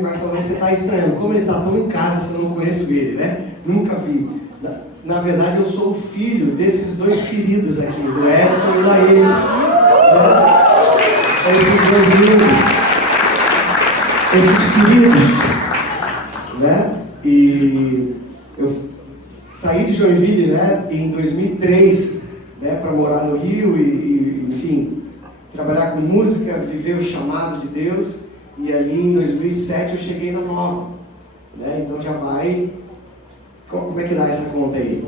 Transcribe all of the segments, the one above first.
Mas talvez você está estranhando, como ele está tão em casa se eu não conheço ele, né? Nunca vi. Na verdade, eu sou o filho desses dois queridos aqui, do Edson e da Ed. Esses dois lindos. Esses queridos. Né? E eu saí de Joinville, né, em 2003, né, para morar no Rio e, enfim, trabalhar com música, viver o chamado de Deus. E ali em 2007 eu cheguei na Nova, né? Então já vai, como é que dá essa conta aí?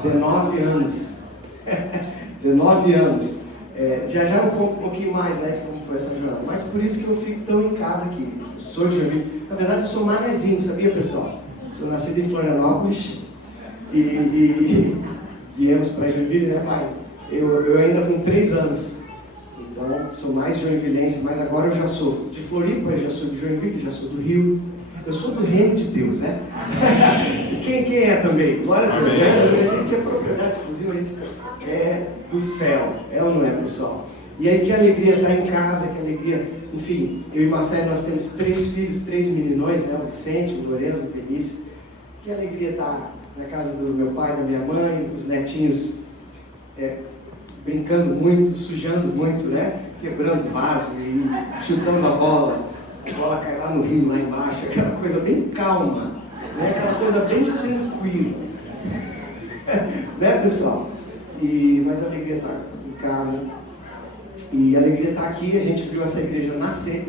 19 anos. 19 anos. Já eu conto um pouquinho mais, né, de como foi essa jornada. Mas por isso que eu fico tão em casa aqui. Eu sou de Joinville. Na verdade eu sou manezinho, sabia, pessoal? Sou nascido em Florianópolis e viemos para Joinville, né, pai? Eu ainda com 3 anos. Então, sou mais joinvilense, mas agora eu já sou de Floripa, eu já sou de Joinville, já sou do Rio. Eu sou do reino de Deus, né? E quem é também? Glória a Deus, né? A gente é propriedade exclusiva, a gente é do céu. É ou não é, pessoal? E aí, que alegria estar em casa, que alegria. Enfim, eu e Marcelo, nós temos 3 filhos, 3 meninões, né? O Vicente, o Lorenzo, o Benício. Que alegria estar na casa do meu pai, da minha mãe, os netinhos brincando muito, sujando muito, né? Quebrando vaso e chutando a bola cai lá no rio, lá embaixo, aquela coisa bem calma, né? Aquela coisa bem tranquila. Né, pessoal? Mas a alegria estar em casa e a alegria estar aqui. A gente viu essa igreja nascer,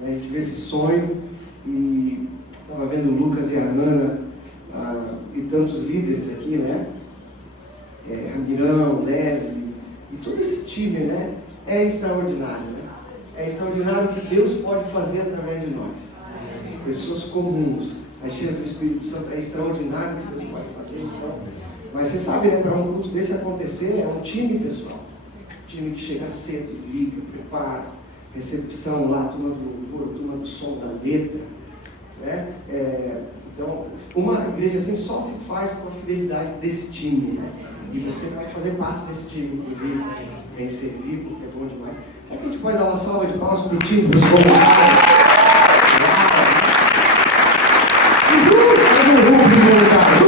né? A gente viu esse sonho e estava vendo o Lucas e a Ana e tantos líderes aqui, né? Ramirão, Leslie e todo esse time, né? É extraordinário, né? É extraordinário o que Deus pode fazer através de nós. Pessoas comuns, as cheias do Espírito Santo, é extraordinário o que Deus pode fazer. Então, mas você sabe, né? Para um culto desse acontecer, é um time, pessoal. Um time que chega cedo, liga, prepara, recepção lá, turma do louvor, turma do som, da letra, né? Então, uma igreja assim só se faz com a fidelidade desse time, né? E você vai fazer parte desse time, inclusive, vem servir, porque é bom demais. Será que a gente pode dar uma salva de palmas para o time, para os voluntários? Faz um grupo para os voluntários.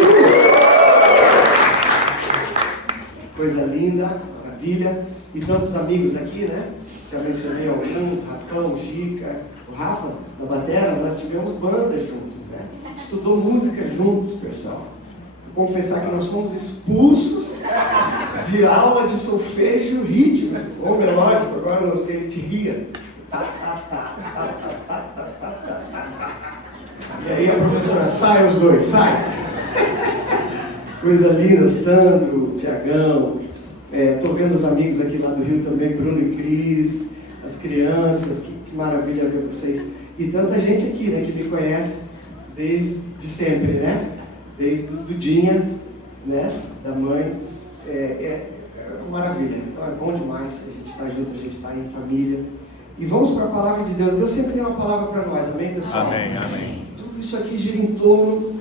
Coisa linda, maravilha. E tantos amigos aqui, né? Já mencionei alguns, Rafão, Gica, o Rafa, na batera, nós tivemos banda juntos, né? Estudou música juntos, pessoal. Confessar que nós fomos expulsos de aula de solfejo rítmico ou melódico, agora a gente ria. E aí a professora, sai os dois, sai! Coisa linda, Sandro, Tiagão, estou vendo os amigos aqui lá do Rio também, Bruno e Cris, as crianças, que maravilha ver vocês. E tanta gente aqui, né, que me conhece desde sempre, né? Desde o Dudinha, né, da mãe, uma maravilha. Então é bom demais a gente estar junto, a gente estar em família. E vamos para a palavra de Deus. Deus sempre tem uma palavra para nós, amém, pessoal? Amém, amém. Tudo isso aqui gira em torno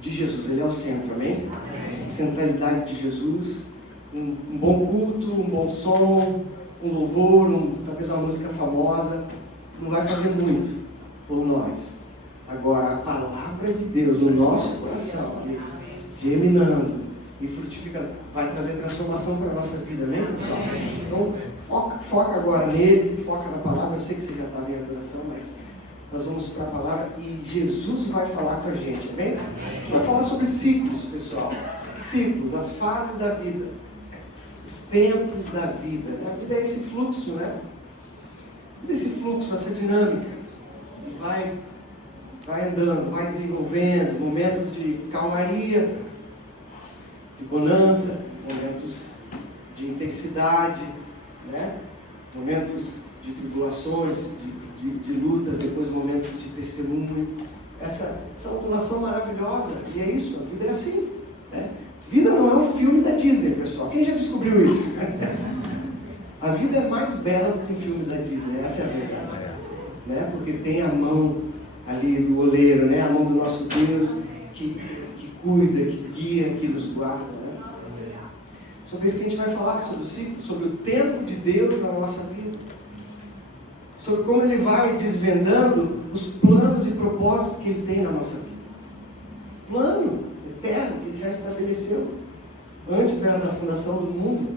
de Jesus, Ele é o centro, amém? A centralidade de Jesus, um bom culto, um bom som, um louvor, talvez uma música famosa, não vai fazer muito por nós. Agora, a palavra de Deus no nosso coração, germinando e frutificando, vai trazer transformação para a nossa vida, amém, pessoal? Então, foca agora nele, foca na palavra. Eu sei que você já está em adoração, mas nós vamos para a palavra e Jesus vai falar com a gente, amém? Vai falar sobre ciclos, pessoal. Ciclos, das fases da vida, os tempos da vida. A vida é esse fluxo, né? Esse fluxo, essa dinâmica, e vai andando, vai desenvolvendo momentos de calmaria, de bonança, momentos de intensidade, né? Momentos de tribulações, de lutas, depois momentos de testemunho. Essa ondulação maravilhosa, e é isso, a vida é assim, né? Vida não é um filme da Disney, pessoal. Quem já descobriu isso? A vida é mais bela do que um filme da Disney, essa é a verdade, né? Porque tem a mão ali do oleiro, né? A mão do nosso Deus que cuida, que guia, que nos guarda, né? Sobre isso que a gente vai falar, sobre o ciclo, sobre o tempo de Deus na nossa vida, sobre como Ele vai desvendando os planos e propósitos que Ele tem na nossa vida. Plano eterno que Ele já estabeleceu antes da fundação do mundo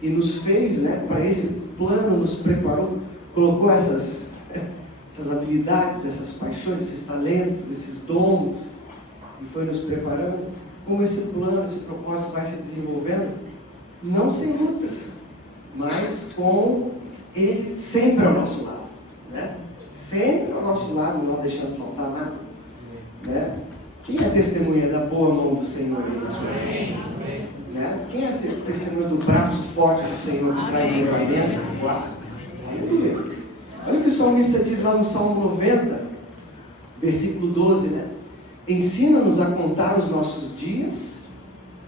e nos fez, né, para esse plano, nos preparou, colocou essas habilidades, essas paixões, esses talentos, esses dons e foi nos preparando. Como esse plano, esse propósito vai se desenvolvendo, não sem lutas, mas com Ele sempre ao nosso lado, né? Sempre ao nosso lado, não deixando faltar nada, né? Quem é testemunha da boa mão do Senhor aí na sua vida? Né? Quem é testemunha do braço forte do Senhor que traz livramento? Aleluia! Olha o que o salmista diz lá no Salmo 90, versículo 12, né? Ensina-nos a contar os nossos dias,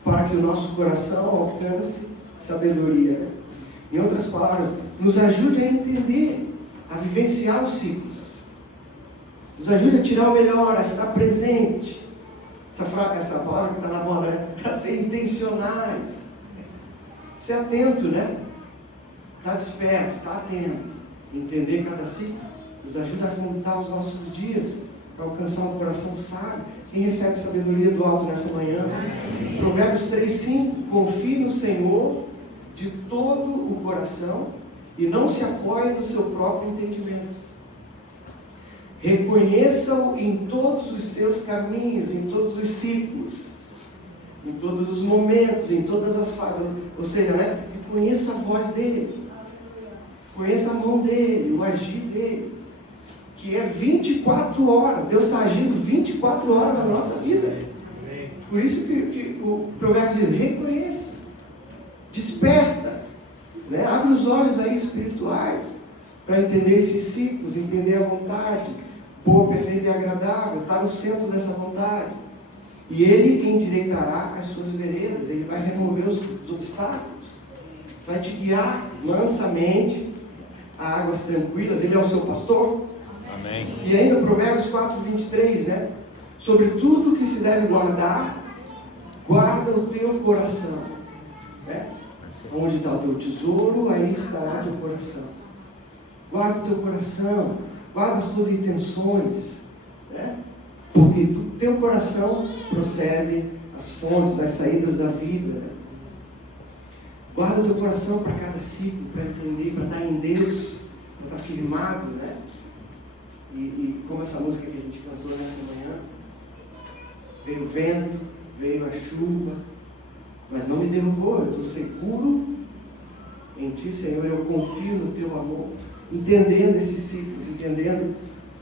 para que o nosso coração alcance sabedoria. Né? Em outras palavras, nos ajude a entender, a vivenciar os ciclos. Nos ajude a tirar o melhor, a estar presente. Essa palavra que está na moda, né? A ser intencionais. Ser atento, né? Estar desperto, estar atento. Entender cada ciclo. Nos ajuda a contar os nossos dias, para alcançar um coração sábio. Quem recebe sabedoria do alto nessa manhã? Provérbios 3:5. Confie no Senhor de todo o coração e não se apoie no seu próprio entendimento. Reconheça-o em todos os seus caminhos, em todos os ciclos, em todos os momentos, em todas as fases. Ou seja, né? Conheça a voz dele, conheça a mão dele, o agir dele, que é 24 horas. Deus está agindo 24 horas na nossa vida. Por isso que o provérbio diz: reconheça, desperta, né? Abre os olhos aí espirituais para entender esses ciclos, entender a vontade boa, perfeita e agradável. Está no centro dessa vontade. E Ele endireitará as suas veredas. Ele vai remover os obstáculos, vai te guiar mansamente a águas tranquilas. Ele é o seu pastor. Amém. E ainda Provérbios 4:23, né? Sobre tudo que se deve guardar, guarda o teu coração, né? Onde está o teu tesouro, aí estará o teu coração. Guarda o teu coração, guarda as tuas intenções, né? Porque do teu coração procedem as fontes, as saídas da vida, né? Guarda o teu coração para cada ciclo, para entender, para estar em Deus, para estar firmado, né? E como essa música que a gente cantou nessa manhã, veio o vento, veio a chuva, mas não me derrubou. Eu estou seguro em Ti, Senhor. Eu confio no Teu amor, entendendo esses ciclos, entendendo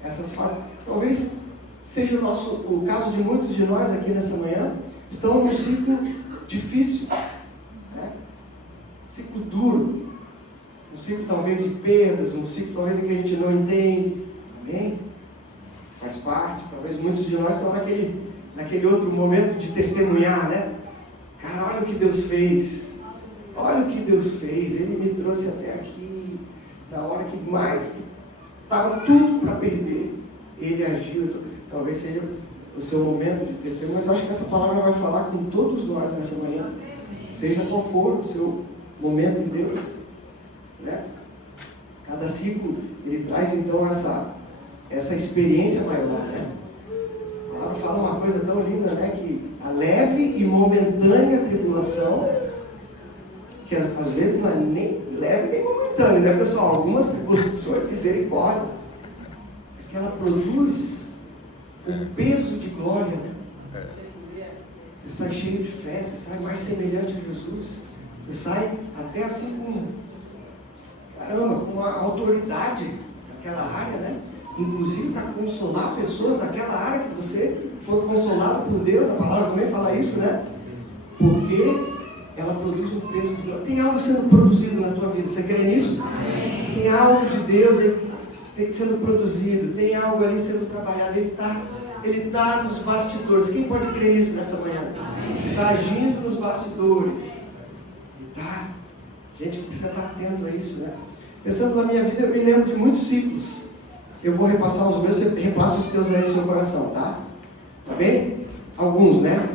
essas fases. Talvez seja o caso de muitos de nós aqui nessa manhã, estão num ciclo difícil, né? Ciclo duro, um ciclo talvez de perdas, um ciclo talvez em que a gente não entende. Amém? Faz parte. Talvez muitos de nós estão naquele outro momento de testemunhar, né? Cara, olha o que Deus fez. Olha o que Deus fez. Ele me trouxe até aqui, na hora que mais estava tudo para perder. Ele agiu. Talvez seja o seu momento de testemunho, mas eu acho que essa palavra vai falar com todos nós nessa manhã. Seja qual for o seu momento em Deus, né? Cada ciclo, ele traz então essa experiência maior, né? A palavra fala uma coisa tão linda, né? Que a leve e momentânea tribulação, que às vezes não é nem leve nem momentânea, né, pessoal? Algumas tribulações, misericórdia, mas que ela produz um peso de glória, né? Você sai cheio de fé, você sai mais semelhante a Jesus, você sai até assim com uma autoridade naquela área, né? Inclusive para consolar pessoas daquela área que você foi consolado por Deus. A palavra também fala isso, né? Porque ela produz um peso de glória. Tem algo sendo produzido na tua vida, você crê nisso? Amém. Tem algo de Deus sendo produzido, tem algo ali sendo trabalhado. Ele está nos bastidores. Quem pode crer nisso nessa manhã? Ele está agindo nos bastidores. Ele está. Gente, precisa estar atento a isso, né? Pensando na minha vida, eu me lembro de muitos ciclos. Eu vou repassar os meus, você repassa os teus aí no seu coração, tá? Tá bem? Alguns, né?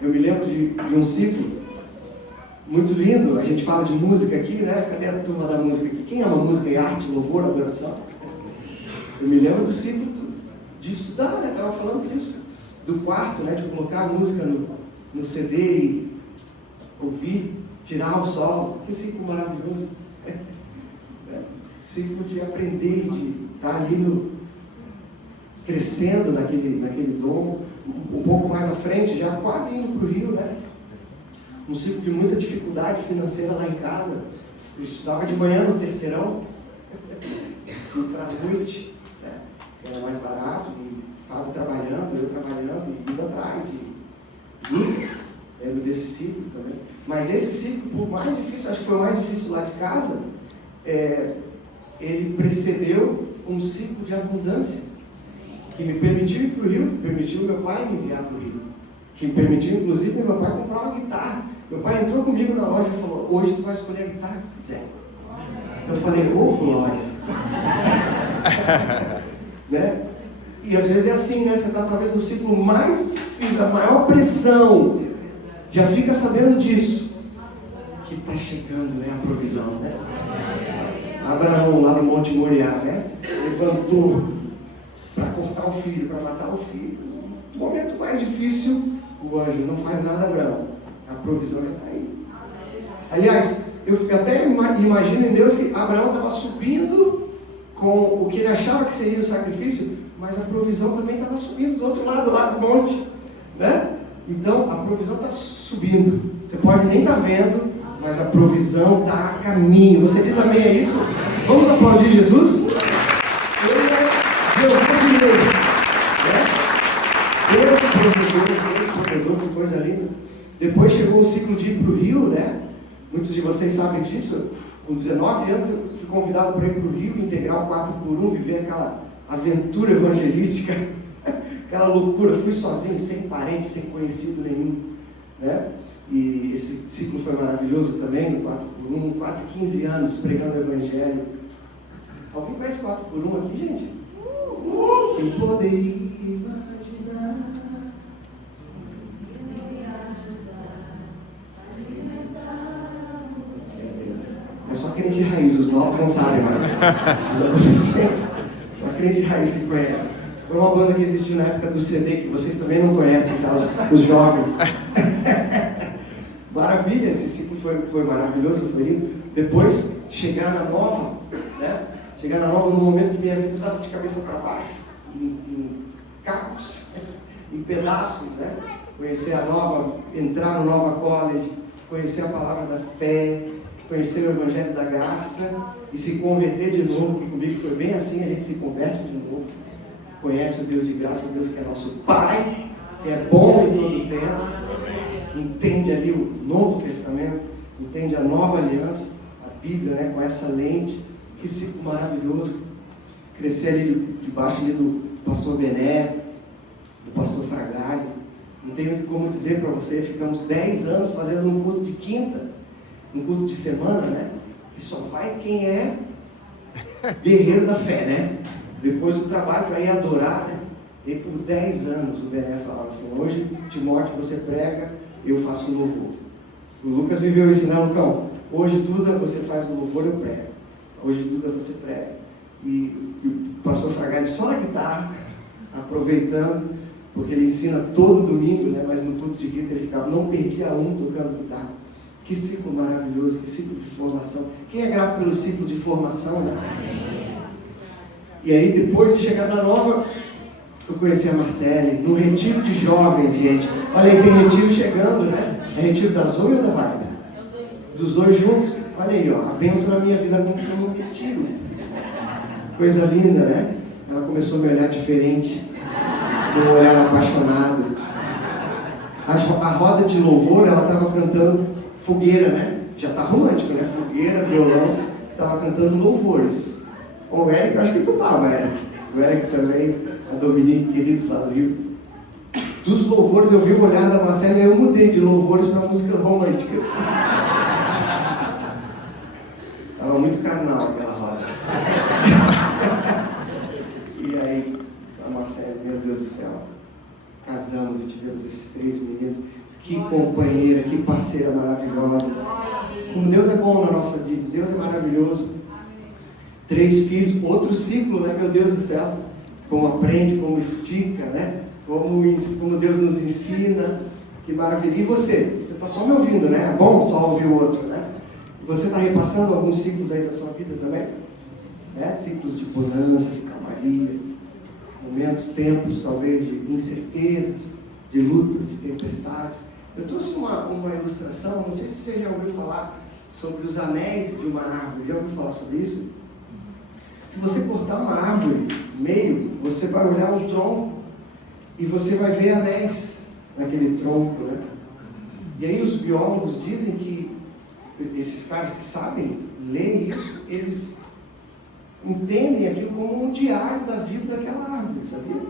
Eu me lembro de um ciclo muito lindo. A gente fala de música aqui, né? Cadê a turma da música aqui? Quem ama música e arte, louvor, adoração? Eu me lembro do ciclo estudar, né? Estava falando disso, do quarto, né? De colocar a música no CD e ouvir, tirar o sol. Que ciclo maravilhoso. Ciclo de aprender, de estar ali crescendo naquele dom, um pouco mais à frente, já quase indo para o Rio, né? Um ciclo de muita dificuldade financeira lá em casa. Eu estudava de manhã no terceirão, fui para a noite, né? Que era mais barato, e Fábio trabalhando, eu trabalhando, e indo atrás, e Lucas, lembro desse ciclo também. Mas esse ciclo, por mais difícil, acho que foi o mais difícil lá de casa, ele precedeu um ciclo de abundância, que me permitiu ir para o Rio, que permitiu meu pai me enviar para o Rio, que me permitiu, inclusive, meu pai comprar uma guitarra. Meu pai entrou comigo na loja e falou: hoje tu vai escolher a guitarra que tu quiser. Eu falei: ô glória! Né? E às vezes é assim, né? Você está talvez no ciclo mais difícil, da maior pressão, já fica sabendo disso, que está chegando, né, a provisão, né? Abraão, lá no Monte Moriá, né? Levantou para cortar o filho, para matar o filho. No momento mais difícil, o anjo não faz nada, Abraão. A provisão já está aí. Aliás, eu até imagino em Deus que Abraão estava subindo com o que ele achava que seria o sacrifício, mas a provisão também estava subindo do outro lado, lá do monte, né? Então, a provisão está subindo. Você pode nem estar vendo, mas a provisão está a caminho. Você diz amém a isso? Vamos aplaudir Jesus? Ele é Jeová Jireh, né? Deus provedor, que coisa linda. Depois chegou o ciclo de ir para o Rio, né? Muitos de vocês sabem disso. Com 19 anos eu fui convidado para ir para o Rio, integrar o 4x1, viver aquela aventura evangelística, aquela loucura. Fui sozinho, sem parente, sem conhecido nenhum, né? E esse ciclo foi maravilhoso também, no 4x1, quase 15 anos pregando o Evangelho. Alguém conhece 4x1 aqui, gente? Quem poderia imaginar? É só crente de raiz, os novos não sabem mais. Os adolescentes, só crente de raiz que conhece. Foi uma banda que existiu na época do CD, que vocês também não conhecem, tá? Os jovens. Maravilha, esse ciclo foi maravilhoso, foi lindo. Depois, chegar na nova, né? Chegar na nova no momento que minha vida estava de cabeça para baixo, em cacos, em pedaços, né? Conhecer a nova, entrar no Nova College, conhecer a palavra da fé, conhecer o Evangelho da Graça e se converter de novo, que comigo foi bem assim, a gente se converte de novo, conhece o Deus de graça, o Deus que é nosso Pai, que é bom em todo o tempo, entende ali o Novo Testamento, entende a Nova Aliança, a Bíblia, né, com essa lente, que ciclo maravilhoso, crescer ali debaixo ali do pastor Bené, do pastor Fragalho, não tenho como dizer para você, ficamos 10 anos fazendo um culto de quinta, um culto de semana, né? Que só vai quem é guerreiro da fé, né? Depois do trabalho para ir adorar, né? E por 10 anos o Bené falava assim: hoje, Timóteo, você prega, eu faço o louvor. O Lucas viveu isso, né, Lucão? Hoje, Duda, você faz o louvor, eu prego. Hoje, Duda, você prega. E o pastor Fragalho só na guitarra, aproveitando, porque ele ensina todo domingo, né? Mas no culto de quinta ele ficava, não perdia um tocando guitarra. Que ciclo maravilhoso, que ciclo de formação. Quem é grato pelos ciclos de formação, né? E aí, depois de chegar na nova, eu conheci a Marcele, no retiro de jovens, gente. Olha aí, tem retiro chegando, né? É retiro da Zoe ou da Wagner? Dos dois juntos. Olha aí, ó, a bênção na minha vida aconteceu no retiro. Coisa linda, né? Ela começou a me olhar diferente, com um olhar apaixonado. A roda de louvor, ela estava cantando fogueira, né? Já tá romântico, né? Fogueira, violão, tava cantando louvores. O Eric, acho que tu tava, Eric. O Eric também, a Dominique, queridos lá do Rio. Dos louvores, eu vi o olhar da Marcela e eu mudei de louvores para músicas românticas. Tava muito carnal aquela roda. E aí, a Marcela, meu Deus do céu, casamos e tivemos esses 3 meninos. Que companheira, que parceira maravilhosa. Como Deus é bom na nossa vida, Deus é maravilhoso. 3 filhos, outro ciclo, né? Meu Deus do céu. como aprende, como estica, né? Como Deus nos ensina. Que maravilha. E você? Você está só me ouvindo, né? É bom só ouvir o outro, né? Você está repassando alguns ciclos aí da sua vida também? Né? Ciclos de bonança, de calmaria, momentos, tempos talvez de incertezas, de lutas, de tempestades. Eu trouxe uma ilustração, não sei se você já ouviu falar sobre os anéis de uma árvore. Já ouviu falar sobre isso? Se você cortar uma árvore meio, você vai olhar um tronco e você vai ver anéis naquele tronco, né? E aí os biólogos dizem que esses caras que sabem ler isso, eles entendem aquilo como um diário da vida daquela árvore, sabia?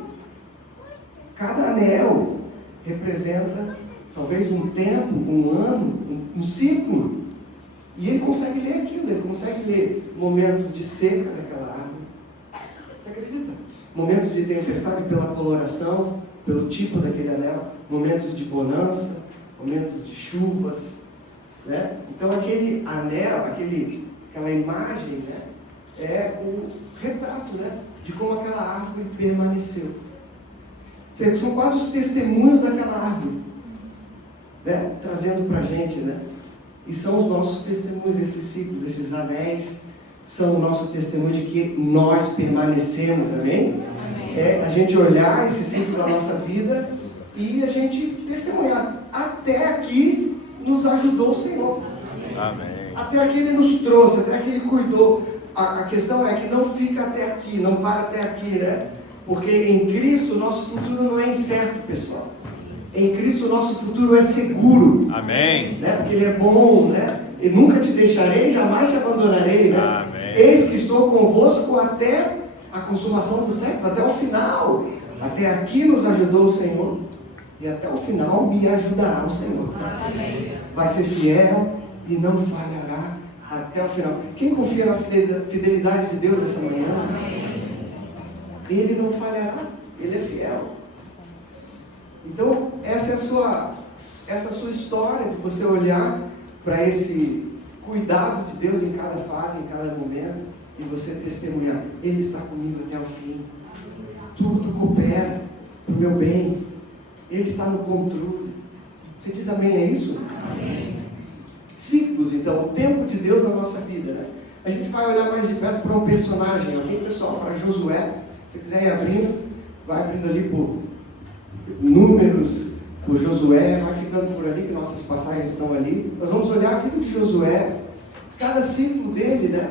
Cada anel representa talvez um tempo, um ano, um ciclo. E ele consegue ler aquilo, ele consegue ler momentos de seca daquela árvore. Você acredita? Momentos de tempestade pela coloração, pelo tipo daquele anel, momentos de bonança, momentos de chuvas, né? Então aquele anel, aquela imagem, né, é o retrato, né, de como aquela árvore permaneceu. São quase os testemunhos daquela árvore, né, trazendo para a gente, né? E são os nossos testemunhos, esses ciclos, esses anéis, são o nosso testemunho de que nós permanecemos, amém? A gente olhar esse ciclo da nossa vida e a gente testemunhar. Até aqui nos ajudou o Senhor. Amém. Até aqui Ele nos trouxe, até aqui Ele cuidou. A questão é que não fica até aqui, não para até aqui, né? Porque em Cristo o nosso futuro não é incerto, pessoal. Em Cristo o nosso futuro é seguro. Amém. Né? Porque Ele é bom, né? E nunca te deixarei, jamais te abandonarei, né? Amém. Eis que estou convosco até a consumação do século, até o final. Até aqui nos ajudou o Senhor e até o final me ajudará o Senhor. Amém. Vai ser fiel e não falhará até o final. Quem confia na fidelidade de Deus essa manhã? Ele não falhará, Ele é fiel. Então, essa é a sua história, de você olhar para esse cuidado de Deus em cada fase, em cada momento, e você testemunhar, Ele está comigo até o fim. Tudo coopera para o meu bem. Ele está no controle. Você diz amém a isso? Amém. Ciclos, então, o tempo de Deus na nossa vida, né? A gente vai olhar mais de perto para um personagem, ok, pessoal? Para Josué. Se você quiser ir abrindo, vai abrindo ali por Números, por Josué, vai ficando por ali, que nossas passagens estão ali. Nós vamos olhar a vida de Josué, cada ciclo dele, né?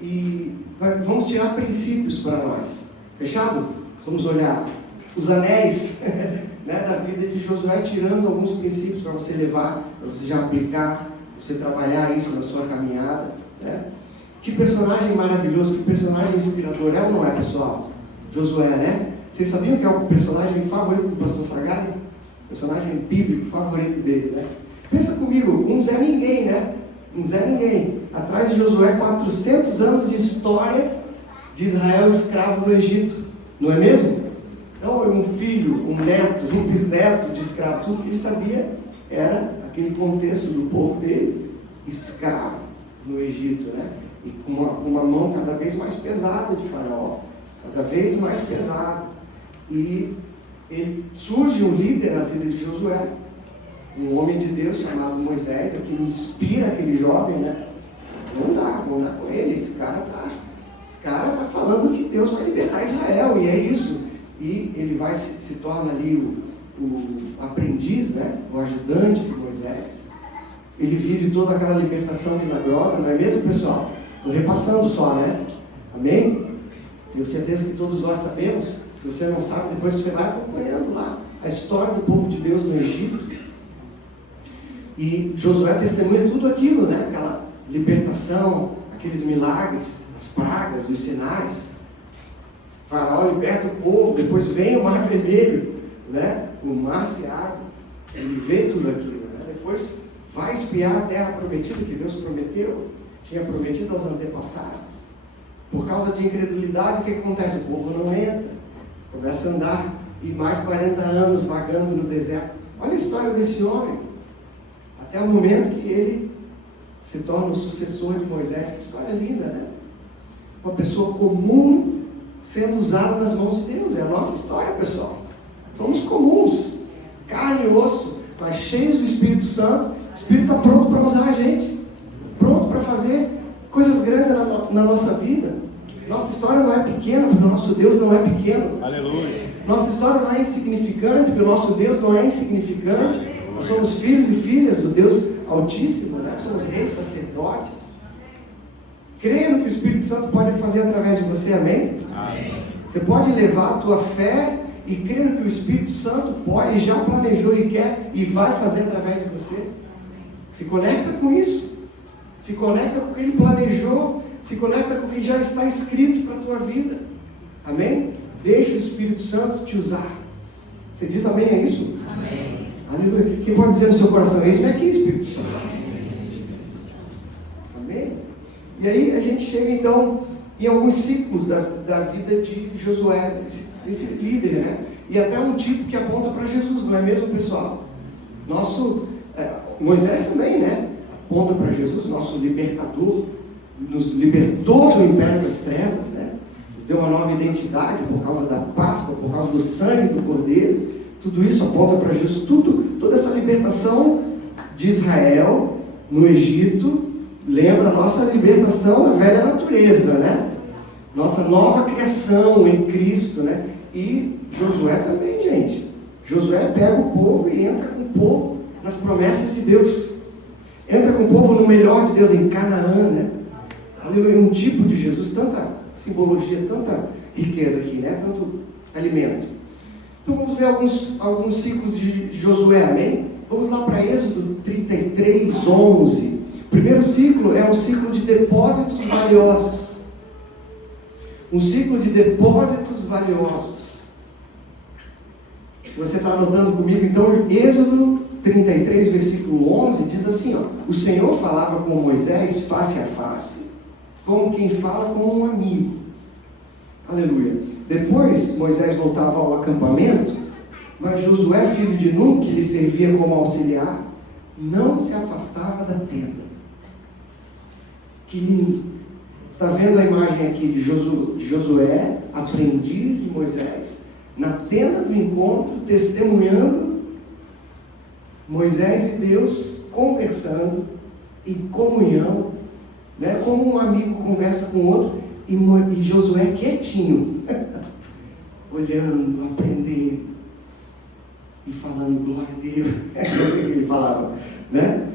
E vamos tirar princípios para nós. Fechado? Vamos olhar os anéis né, da vida de Josué, tirando alguns princípios para você levar, para você já aplicar, você trabalhar isso na sua caminhada, né? Que personagem maravilhoso, que personagem inspirador, é ou não é, pessoal? Josué, né? Vocês sabiam que é o personagem favorito do pastor Fragari? Personagem bíblico favorito dele, né? Pensa comigo, um Zé Ninguém, né? Um Zé Ninguém. Atrás de Josué, 400 anos de história de Israel escravo no Egito. Não é mesmo? Então, um filho, um neto, um bisneto de escravo, tudo que ele sabia era aquele contexto do povo dele, escravo no Egito, né? E com uma mão cada vez mais pesada de Faraó, cada vez mais pesada. E ele surge um líder na vida de Josué, um homem de Deus chamado Moisés, que inspira aquele jovem, né? Vamos dar com ele, esse cara tá falando que Deus vai libertar Israel, e é isso. E ele vai se torna ali o aprendiz, né? O ajudante de Moisés. Ele vive toda aquela libertação milagrosa, não é mesmo, pessoal? Estou repassando só, né? Amém? Tenho certeza que todos nós sabemos. Se você não sabe, depois você vai acompanhando lá a história do povo de Deus no Egito. E Josué testemunha tudo aquilo, né? Aquela libertação, aqueles milagres, as pragas, os sinais. Faraó liberta o povo, depois vem o Mar Vermelho, né? O mar se abre, ele vê tudo aquilo, né? Depois vai espiar a terra prometida que Deus tinha prometido aos antepassados. Por causa de incredulidade, o que acontece? O povo não entra, começa a andar e mais 40 anos vagando no deserto. Olha a história desse homem, até o momento que ele se torna o sucessor de Moisés. Que história linda, né? Uma pessoa comum, sendo usada nas mãos de Deus. É a nossa história, pessoal. Somos comuns, carne e osso, mas cheios do Espírito Santo. O Espírito está pronto para usar a gente, pronto para fazer coisas grandes na nossa vida. Nossa história não é pequena, porque o nosso Deus não é pequeno. Aleluia. Nossa história não é insignificante, porque o nosso Deus não é insignificante. Nós somos filhos e filhas do Deus Altíssimo, né? Somos reis, sacerdotes. Creia no que o Espírito Santo pode fazer através de você, amém? Amém. Você pode levar a tua fé e crer no que o Espírito Santo pode, já planejou e quer e vai fazer através de você. Se conecta com isso. Se conecta com o que Ele planejou. Se conecta com o que já está escrito para a tua vida. Amém? Deixa o Espírito Santo te usar. Você diz amém a isso? Amém. Aleluia. Quem pode dizer no seu coração, eis-me aqui, Espírito Santo. Amém? E aí a gente chega então em alguns ciclos da vida de Josué, esse líder, né? E até um tipo que aponta para Jesus, não é mesmo, pessoal? Moisés também, né? Aponta para Jesus, nosso libertador, nos libertou do império das trevas, né? Nos deu uma nova identidade por causa da Páscoa, por causa do sangue do Cordeiro. Tudo isso aponta para Jesus. Toda essa libertação de Israel no Egito lembra a nossa libertação da velha natureza, né? Nossa nova criação em Cristo, né? E Josué também, gente. Josué pega o povo e entra com o povo nas promessas de Deus. Entra com o povo no melhor de Deus, em Canaã, né? Aleluia, um tipo de Jesus, tanta simbologia, tanta riqueza aqui, né? Tanto alimento. Então vamos ver alguns ciclos de Josué, amém? Vamos lá para Êxodo 33, 11. O primeiro ciclo é um ciclo de depósitos valiosos. Um ciclo de depósitos valiosos. Se você está anotando comigo, então, Êxodo 33, versículo 11, diz assim, ó: o Senhor falava com Moisés face a face, como quem fala com um amigo. Aleluia. Depois, Moisés voltava ao acampamento, mas Josué, filho de Nun, que lhe servia como auxiliar, não se afastava da tenda. Que lindo! Está vendo a imagem aqui de Josué, aprendiz de Moisés, na tenda do encontro, testemunhando Moisés e Deus conversando em comunhão, né? Como um amigo conversa com o outro, e Josué quietinho, olhando, aprendendo e falando glória a Deus. É assim que ele falava, né?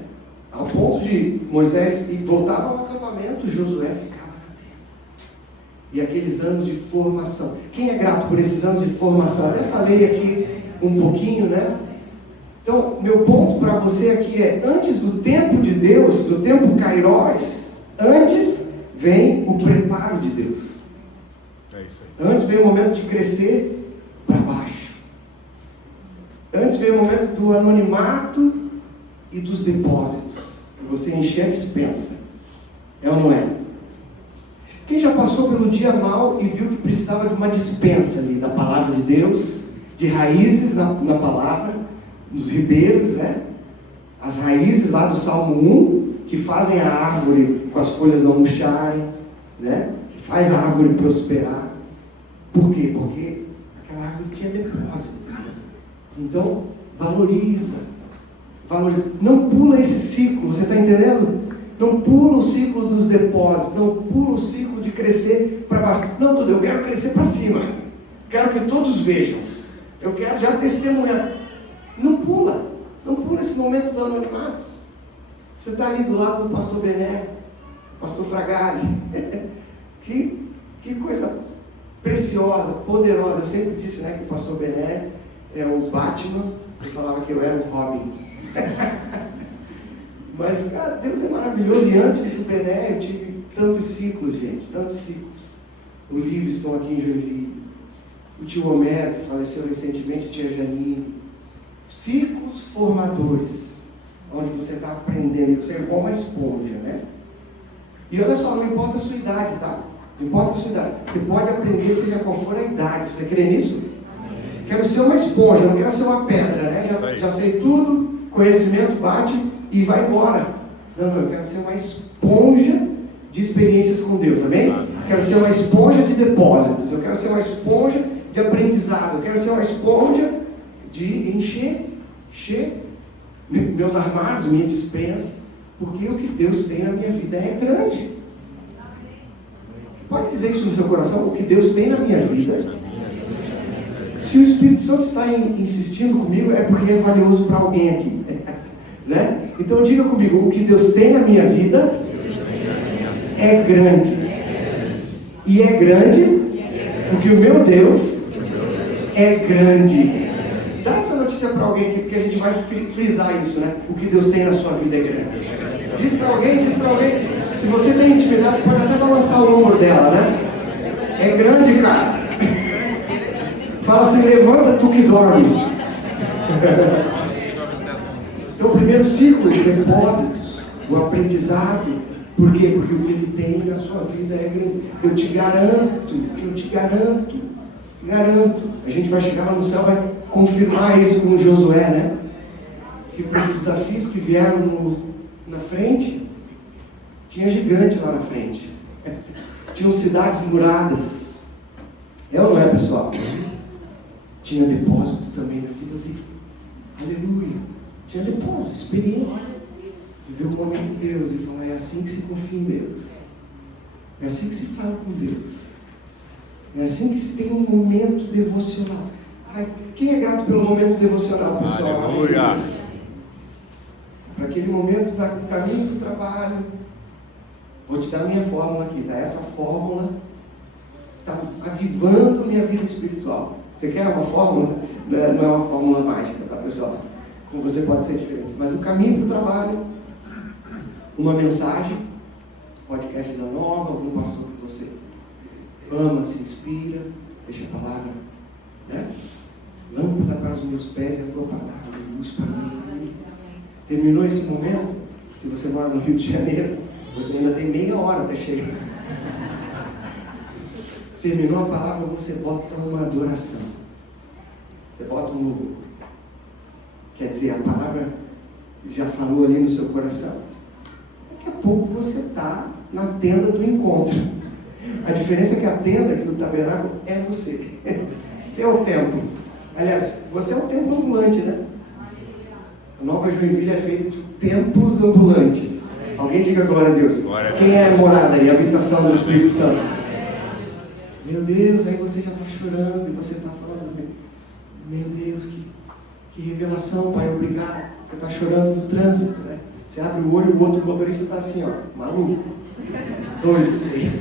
Ao ponto de Moisés voltava ao acampamento, Josué ficava na tenda. E aqueles anos de formação. Quem é grato por esses anos de formação? Até falei aqui um pouquinho, né? Então, meu ponto para você aqui é: antes do tempo de Deus, do tempo Kairos, antes vem o preparo de Deus. É isso aí. Antes vem o momento de crescer para baixo. Antes vem o momento do anonimato e dos depósitos. E você encher a despensa. É ou não é? Quem já passou pelo dia mal e viu que precisava de uma despensa ali, da palavra de Deus, de raízes na palavra, nos ribeiros, né? As raízes lá do Salmo 1, que fazem a árvore com as folhas não murcharem, né? Que faz a árvore prosperar. Por quê? Porque aquela árvore tinha depósito. Então, valoriza. Não pula esse ciclo, você está entendendo? Não pula o ciclo dos depósitos, não pula o ciclo de crescer para baixo. Não, Dudu, eu quero crescer para cima. Quero que todos vejam. Eu quero já testemunhar. Não pula esse momento do anonimato. Você está ali do lado do pastor Bené, pastor Fragari. que coisa preciosa, poderosa. Eu sempre disse, né, que o pastor Bené é o Batman. Eu falava que eu era o Robin. Mas, cara, Deus é maravilhoso. E antes do Bené eu tive tantos ciclos, gente, tantos ciclos. O Livingston aqui em Joinville, o tio Homero, que faleceu recentemente, a tia Janine. Ciclos formadores, onde você está aprendendo, você é igual uma esponja, né? E olha só, não importa a sua idade, tá? Não importa a sua idade. Você pode aprender, seja qual for a idade. Você crê nisso? Amém. Quero ser uma esponja, não quero ser uma pedra, né? Já sei tudo, conhecimento bate e vai embora. Não, eu quero ser uma esponja de experiências com Deus, amém? Amém. quero ser uma esponja de depósitos, eu quero ser uma esponja de aprendizado, eu quero ser uma esponja de encher meus armários, minha despensa, porque o que Deus tem na minha vida é grande. Você pode dizer isso no seu coração? O que Deus tem na minha vida, se o Espírito Santo está insistindo comigo, é porque é valioso para alguém aqui. Né? Então diga comigo, o que Deus tem na minha vida é grande. E é grande porque o meu Deus é grande. Dá essa notícia para alguém aqui, porque a gente vai frisar isso, né? O que Deus tem na sua vida é grande. Diz para alguém. Se você tem intimidade, pode até balançar o ombro dela, né? É grande, cara. Fala assim, levanta tu que dormes. Então, o primeiro ciclo de depósitos, o aprendizado. Por quê? Porque o que Ele tem na sua vida é grande. Eu te garanto. A gente vai chegar lá no céu, vai confirmar isso com Josué, né? Que para os desafios que vieram na frente, tinha gigante lá na frente. Tinham cidades muradas. É ou não é, pessoal? Tinha depósito também na vida dele. Aleluia. Tinha depósito, experiência. Viveu o momento de Deus e falou, é assim que se confia em Deus. É assim que se fala com Deus. É assim que se tem um momento devocional. Ai, quem é grato pelo momento devocional, pessoal? Aleluia. Para aquele momento do caminho do trabalho. Vou te dar a minha fórmula aqui, tá? Essa fórmula está avivando a minha vida espiritual. Você quer uma fórmula? Não é uma fórmula mágica, tá, pessoal? Como você pode ser diferente. Mas do caminho do trabalho, uma mensagem, podcast da Nova, algum pastor que você ama, se inspira, deixa a palavra, né? Lâmpada para os meus pés e a tua palavra, luz para o meu caminho. Terminou esse momento? Se você mora no Rio de Janeiro, você ainda tem meia hora até chegar. Terminou a palavra, você bota uma adoração. Você bota um louvor. Quer dizer, a palavra já falou ali no seu coração. Daqui a pouco você está na tenda do encontro. A diferença é que a tenda, que o tabernáculo, é você. Você é o templo. Aliás, você é o templo ambulante, né? A Nova Joinville é feita de templos ambulantes. Alguém diga glória a Deus. Quem é a morada aí, a habitação do Espírito Santo? Meu Deus, aí você já está chorando e você está falando, meu Deus, que revelação, Pai, obrigado. Você está chorando no trânsito, né? Você abre o olho, o outro motorista está assim, ó, maluco, doido, assim.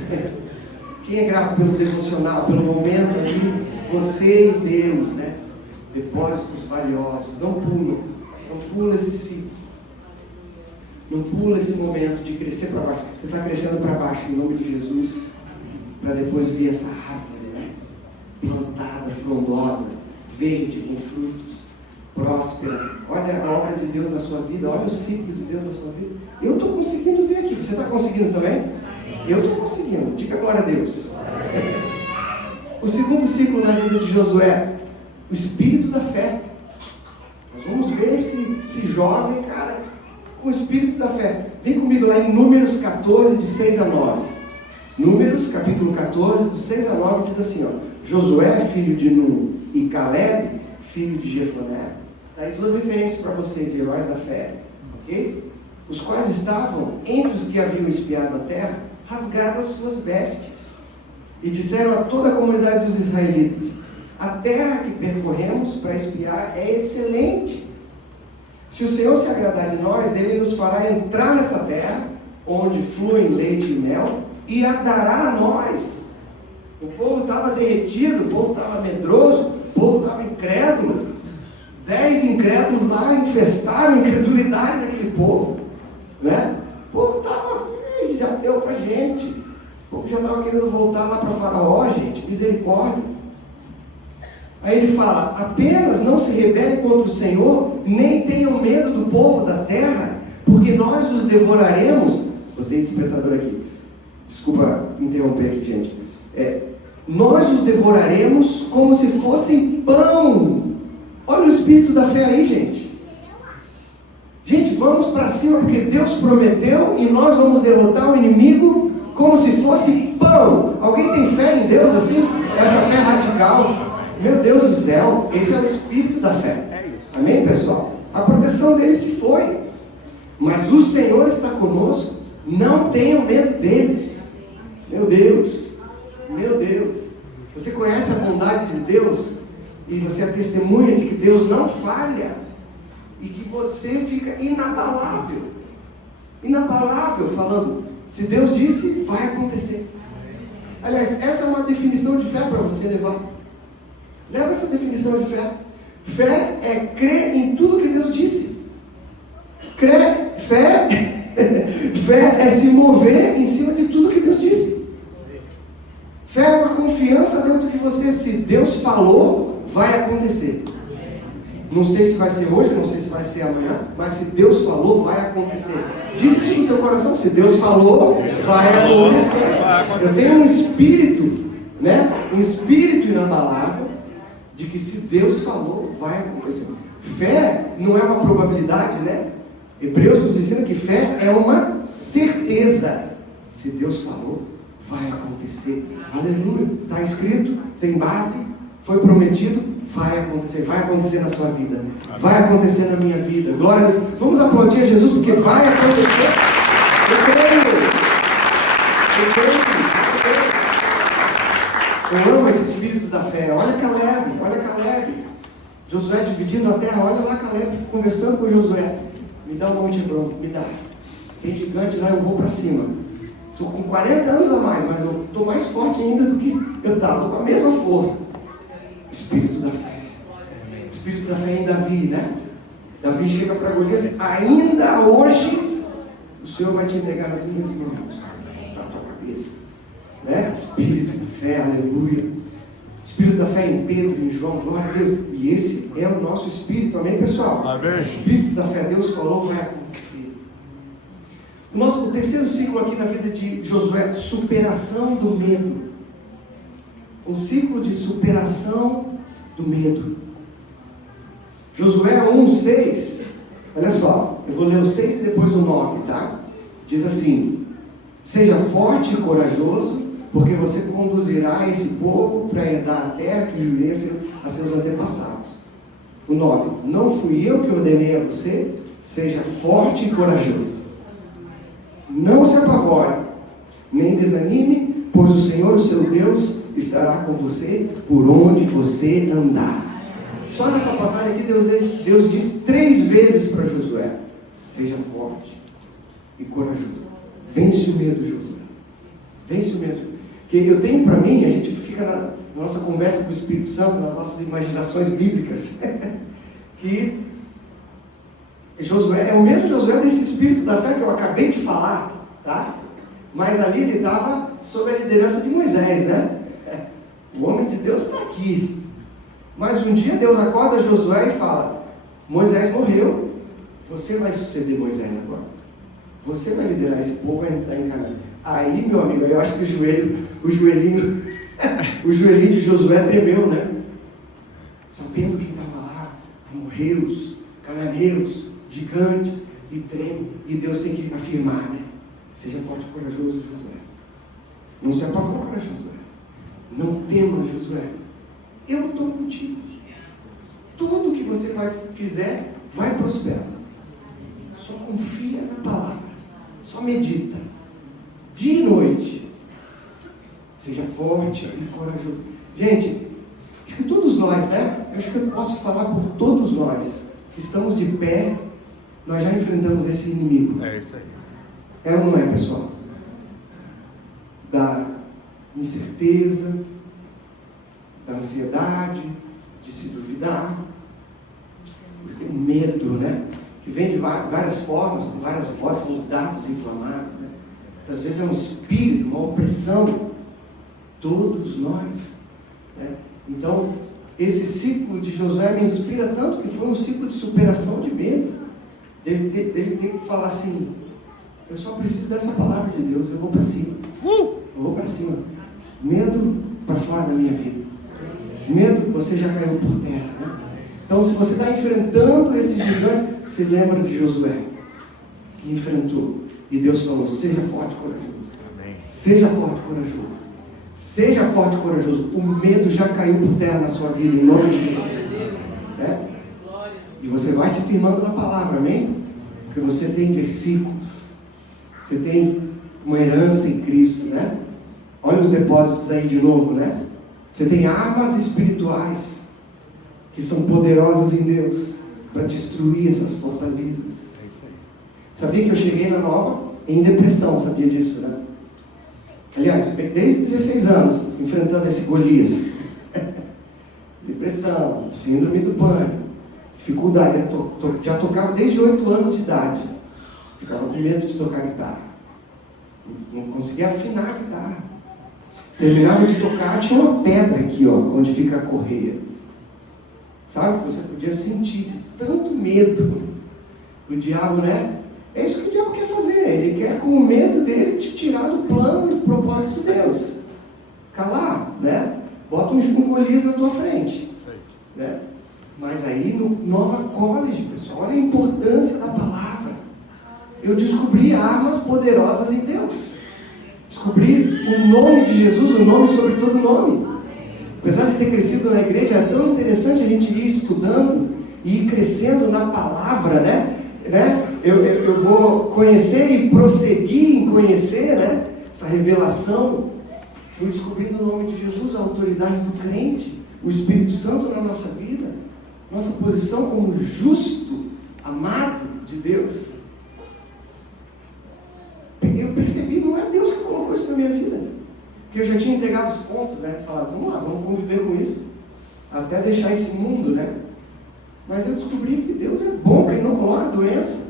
Quem é grato pelo devocional, pelo momento ali, você e Deus, né? Depósitos valiosos, não pula esse ciclo. Não pula esse momento de crescer para baixo. Você está crescendo para baixo em nome de Jesus, para depois vir essa árvore, né? Plantada, frondosa, verde, com frutos, próspera. Olha a obra de Deus na sua vida, olha o ciclo de Deus na sua vida. Eu estou conseguindo ver aqui. Você está conseguindo também? Eu estou conseguindo. Diga glória a Deus. O segundo ciclo na vida de Josué, o espírito da fé. Nós vamos ver esse jovem, cara, com o espírito da fé. Vem comigo lá em Números 14, de 6 a 9. Números, capítulo 14, do 6 a 9, diz assim, ó. Josué, filho de Nun, e Caleb, filho de Jefoné. Tá aí duas referências para você de heróis da fé, ok? Os quais estavam entre os que haviam espiado a terra, rasgaram as suas vestes e disseram a toda a comunidade dos israelitas: a terra que percorremos para espiar é excelente. Se o Senhor se agradar de nós, Ele nos fará entrar nessa terra, onde fluem leite e mel, e a dará a nós. O povo estava derretido, o povo estava medroso, o povo estava incrédulo. 10 incrédulos lá infestaram a incredulidade daquele povo, né? O povo estava, já deu pra gente. O povo já estava querendo voltar lá para Faraó, gente, misericórdia. Aí ele fala: apenas não se rebelem contra o Senhor, nem tenham medo do povo da terra, porque nós os devoraremos. Botei despertador aqui, desculpa interromper aqui, gente. Nós os devoraremos como se fossem pão. Olha o espírito da fé aí, gente. Gente, vamos para cima, porque Deus prometeu, e nós vamos derrotar o inimigo como se fosse pão. Alguém tem fé em Deus assim? Essa fé radical? Meu Deus do céu, esse é o espírito da fé. Amém, pessoal? A proteção dele se foi, mas o Senhor está conosco. Não tenham medo deles. Meu Deus, meu Deus. Você conhece a bondade de Deus e você é testemunha de que Deus não falha e que você fica inabalável, falando, se Deus disse, vai acontecer. Aliás, essa é uma definição de fé para você levar. Leva essa definição de fé. Fé é crer em tudo que Deus disse. Fé é se mover em cima de tudo que Deus disse. Fé é uma confiança dentro de você. Se Deus falou, vai acontecer. Não sei se vai ser hoje, não sei se vai ser amanhã, mas se Deus falou, vai acontecer. Diz isso no seu coração, se Deus falou, vai acontecer. Eu tenho um espírito, né? Um espírito inabalável de que se Deus falou, vai acontecer. Fé não é uma probabilidade, né? Hebreus nos ensina que fé é uma certeza. Se Deus falou, vai acontecer. Aleluia. Está escrito, tem base, foi prometido, vai acontecer na sua vida. Vai acontecer na minha vida. Glória a Deus. Vamos aplaudir a Jesus porque vai acontecer. Eu amo esse espírito da fé. Olha Caleb. Josué dividindo a terra. Olha lá Caleb conversando com Josué. Me dá um monte de bronco, me dá. Tem gigante lá, eu vou para cima. Estou com 40 anos a mais, mas eu estou mais forte ainda do que eu estava. Estou com a mesma força. Espírito da fé. Espírito da fé em Davi, né? Davi chega para Golias, ainda hoje o Senhor vai te entregar nas minhas mãos, na tua cabeça, né? Espírito da fé, aleluia. Espírito da fé em Pedro, em João, glória a Deus. E esse é o nosso espírito, amém, pessoal? Amém. Espírito da fé, Deus falou, vai acontecer. O terceiro ciclo aqui na vida de Josué, superação do medo. Um ciclo de superação do medo. Josué 1:6, olha só, eu vou ler o 6 e depois o 9, tá? Diz assim: seja forte e corajoso, porque você conduzirá esse povo para herdar a terra que jurei a seus antepassados. O 9, não fui eu que ordenei a você, seja forte e corajoso. Não se apavore, nem desanime, pois o Senhor, o seu Deus, estará com você por onde você andar. Só nessa passagem aqui Deus diz 3 vezes para Josué: seja forte e corajoso. Vence o medo, Josué. Vence o medo. Porque eu tenho para mim, a gente fica na nossa conversa com o Espírito Santo, nas nossas imaginações bíblicas, que Josué é o mesmo Josué desse espírito da fé que eu acabei de falar, tá? Mas ali ele estava sob a liderança de Moisés, né? O homem de Deus está aqui. Mas um dia Deus acorda Josué e fala: Moisés morreu, você vai suceder Moisés agora. Você vai liderar esse povo a entrar em Canaã. Aí, meu amigo, eu acho que o joelhinho de Josué tremeu, né? Sabendo quem estava lá, amorreus, cananeus, gigantes, e treme. E Deus tem que afirmar, né? Seja forte e corajoso, Josué. Não se apavora, Josué. Não tema, Josué. Eu estou contigo. Tudo que você fizer vai prosperar. Só confia na palavra. Só medita. Dia e noite. Seja forte e corajoso. Gente, acho que todos nós, né? Eu acho que eu posso falar por todos nós que estamos de pé. Nós já enfrentamos esse inimigo. É isso aí. É ou não é, pessoal? Da incerteza, da ansiedade, de se duvidar, o medo, né? Que vem de várias formas, com várias vozes, são os dardos inflamados, né? Às vezes é um espírito, uma opressão. Todos nós, né? Então, esse ciclo de Josué me inspira tanto que foi um ciclo de superação de medo. Ele tem que falar assim: eu só preciso dessa palavra de Deus, eu vou para cima. Eu vou para cima. Medo para fora da minha vida. Medo, você já caiu por terra, né? Então, se você está enfrentando esse gigante, se lembra de Josué, que enfrentou. E Deus falou: seja forte e corajoso. Seja forte e corajoso. Seja forte e corajoso. O medo já caiu por terra na sua vida, em nome de Jesus. Né? E você vai se firmando na palavra, amém? Porque você tem versículos. Você tem uma herança em Cristo, né? Olha os depósitos aí de novo, né? Você tem armas espirituais que são poderosas em Deus para destruir essas fortalezas. É isso aí. Sabia que eu cheguei na Nova em depressão, sabia disso, né? Aliás, desde 16 anos, enfrentando esse Golias. Depressão, síndrome do pânico, dificuldade. Já tocava desde 8 anos de idade. Ficava com medo de tocar guitarra. Não conseguia afinar a guitarra. Terminava de tocar, tinha uma pedra aqui, ó, onde fica a correia. Sabe? Você podia sentir de tanto medo. O diabo, né? É isso que o diabo quer fazer. Ele quer, com o medo dele, te tirar do plano e do propósito de Deus. Calar, né? Bota um Golias na tua frente. Né? Mas aí, no Nova College, pessoal, olha a importância da palavra. Eu descobri armas poderosas em Deus. Descobri o nome de Jesus, o nome sobre todo nome. Apesar de ter crescido na igreja, é tão interessante a gente ir estudando e ir crescendo na palavra, né? Eu vou conhecer e prosseguir em conhecer, né? Essa revelação. Fui descobrindo o nome de Jesus, a autoridade do crente, o Espírito Santo na nossa vida, nossa posição como justo, amado de Deus. Eu percebi, não é Deus que colocou isso na minha vida. Porque eu já tinha entregado os pontos, né? Falado, vamos lá, vamos conviver com isso. Até deixar esse mundo, né? Mas eu descobri que Deus é bom, que Ele não coloca doença.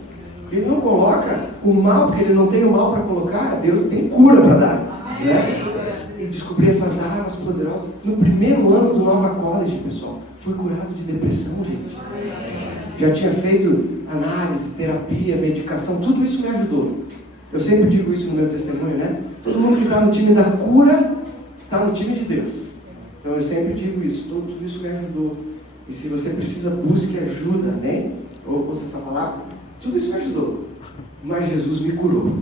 Que Ele não coloca o mal, porque Ele não tem o mal para colocar. Deus tem cura para dar. Né? E descobri essas armas poderosas. No primeiro ano do Nova College, pessoal, fui curado de depressão, gente. Já tinha feito análise, terapia, medicação, tudo isso me ajudou. Eu sempre digo isso no meu testemunho, né? Todo mundo que está no time da cura, está no time de Deus. Então eu sempre digo isso, tudo isso me ajudou. E se você precisa, busque ajuda, né? Ou ouça essa palavra, tudo isso me ajudou. Mas Jesus me curou.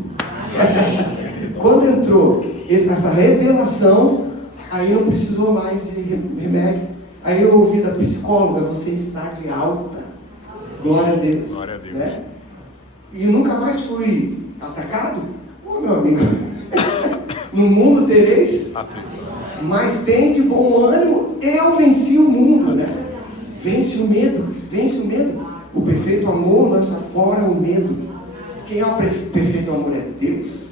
Quando entrou essa revelação, aí não precisou mais de remédio. Aí eu ouvi da psicóloga, você está de alta. Glória a Deus. Glória a Deus. Né? E nunca mais fui atacado? Ô, meu amigo. No mundo tereis, mas tem de bom ânimo, eu venci o mundo, né? Vence o medo, vence o medo. O perfeito amor lança fora o medo. Quem é o perfeito amor? É Deus.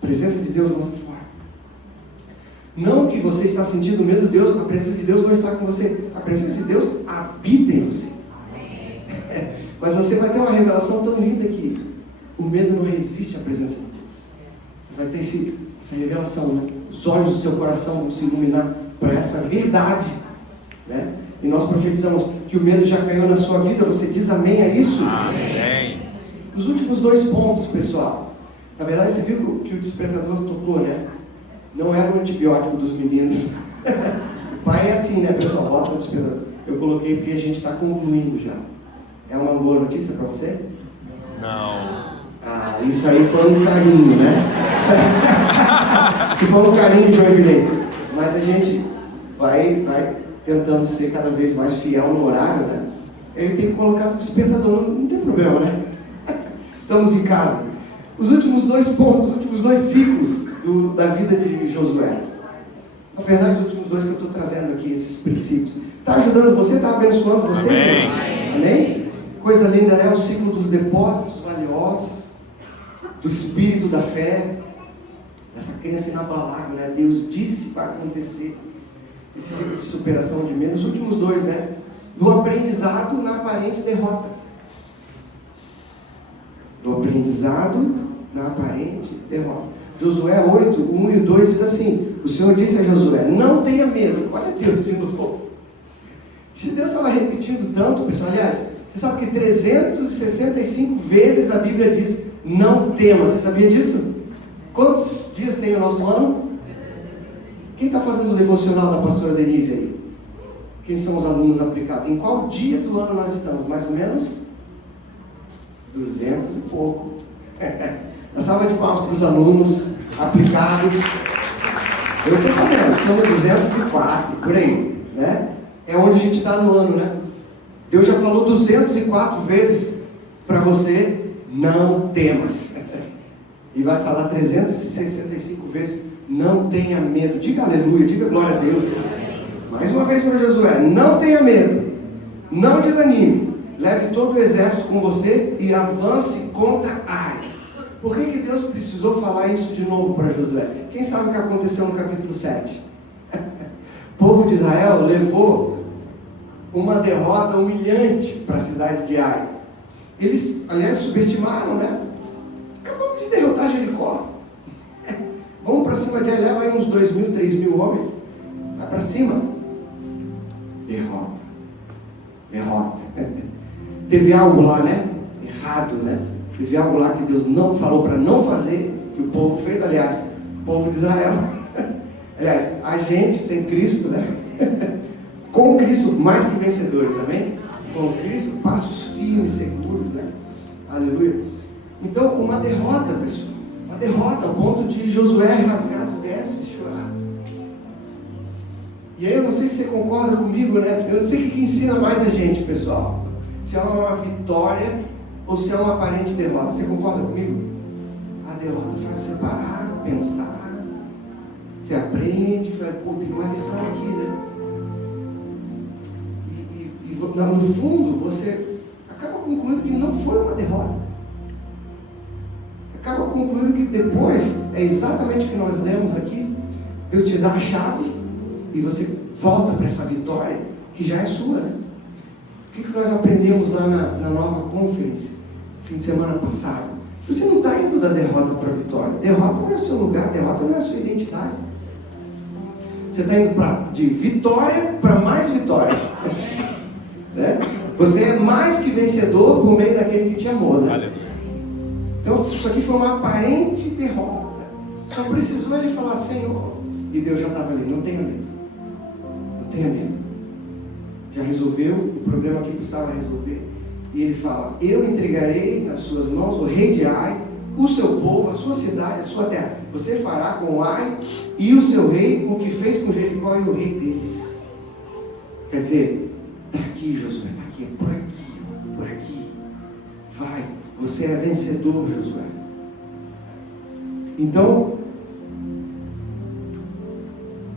A presença de Deus lança fora. Não que você está sentindo medo de Deus, a presença de Deus não está com você. A presença de Deus habita em você. Mas você vai ter uma revelação tão linda que o medo não resiste à presença de Deus. Você vai ter essa revelação, né? Os olhos do seu coração vão se iluminar para essa verdade, né? E nós profetizamos que o medo já caiu na sua vida. Você diz amém a isso? Amém. Os últimos 2 pontos, pessoal. Na verdade, você viu que o despertador tocou, né? Não era o antibiótico dos meninos. O pai é assim, né, pessoal? Bota o despertador. Eu coloquei porque a gente está concluindo já. É uma boa notícia para você? Não. Ah, isso aí foi um carinho, né? Isso foi um carinho de Joinville. Mas a gente vai tentando ser cada vez mais fiel no horário, né? Ele tem que colocar no despertador, não tem problema, né? Estamos em casa. Os últimos 2 pontos, os últimos 2 ciclos da vida de Josué. Na verdade, os últimos 2 que eu estou trazendo aqui, esses princípios. Está ajudando você? Está abençoando você? Amém. Amém? Coisa linda, né? O ciclo dos depósitos valiosos, do espírito da fé, essa crença inabalável, né? Deus disse para acontecer. Esse ciclo de superação de medo. Os últimos 2, né? Do aprendizado na aparente derrota. Do aprendizado na aparente derrota. Josué 8, 1 e 2 diz assim: o Senhor disse a Josué, não tenha medo. Olha Deus de novo. Se Deus estava repetindo tanto, pessoal, aliás, você sabe que 365 vezes a Bíblia diz, não tema. Você sabia disso? Quantos dias tem o nosso ano? Quem está fazendo o devocional da pastora Denise aí? Quem são os alunos aplicados? Em qual dia do ano nós estamos? Mais ou menos 200 e pouco. A salva de palmas para os alunos aplicados. Eu estou fazendo, estamos 204, por aí, né? É onde a gente está no ano, né? Deus já falou 204 vezes para você, não temas. E vai falar 365 vezes, não tenha medo. Diga aleluia, diga glória a Deus. Mais uma vez para Josué, não tenha medo, não desanime, leve todo o exército com você e avance contra Ai. Por que Deus precisou falar isso de novo para Josué? Quem sabe o que aconteceu no capítulo 7? O povo de Israel levou uma derrota humilhante para a cidade de Ai. Eles, aliás, subestimaram, né? Acabamos de derrotar Jericó. Vamos para cima de Ai, leva aí uns 2.000, 3.000 homens. Vai para cima. Derrota. Teve algo lá, né? Errado, né? Teve algo lá que Deus não falou para não fazer, que o povo fez, aliás, o povo de Israel. Aliás, a gente sem Cristo, né? Com Cristo, mais que vencedores, amém? Com Cristo, passos firmes, seguros, né? Aleluia. Então, uma derrota, pessoal. Uma derrota, ao ponto de Josué rasgar as vestes e chorar. E aí, eu não sei se você concorda comigo, né? Eu não sei o que ensina mais a gente, pessoal. Se é uma vitória ou se é uma aparente derrota. Você concorda comigo? A derrota faz você parar, pensar. Você aprende, fala, pô, tem uma lição aqui, né? E no fundo, você acaba concluindo que não foi uma derrota. Você acaba concluindo que depois, é exatamente o que nós lemos aqui, Deus te dá a chave e você volta para essa vitória que já é sua, né? O que nós aprendemos lá na nova conference, fim de semana passado? Você não está indo da derrota para a vitória. Derrota não é o seu lugar, derrota não é a sua identidade. Você está indo de vitória para mais vitória. Né? Você é mais que vencedor por meio daquele que te amou. Né? Então, isso aqui foi uma aparente derrota. Só precisou ele falar, Senhor. E Deus já estava ali, não tenha medo. Não tenha medo. Já resolveu o problema que precisava resolver. E ele fala, eu entregarei nas suas mãos o rei de Ai, o seu povo, a sua cidade, a sua terra. Você fará com Ai e o seu rei o que fez com Jericó e o rei deles. Quer dizer, está aqui, Josué, está aqui, é por aqui. Vai, você é vencedor, Josué. Então,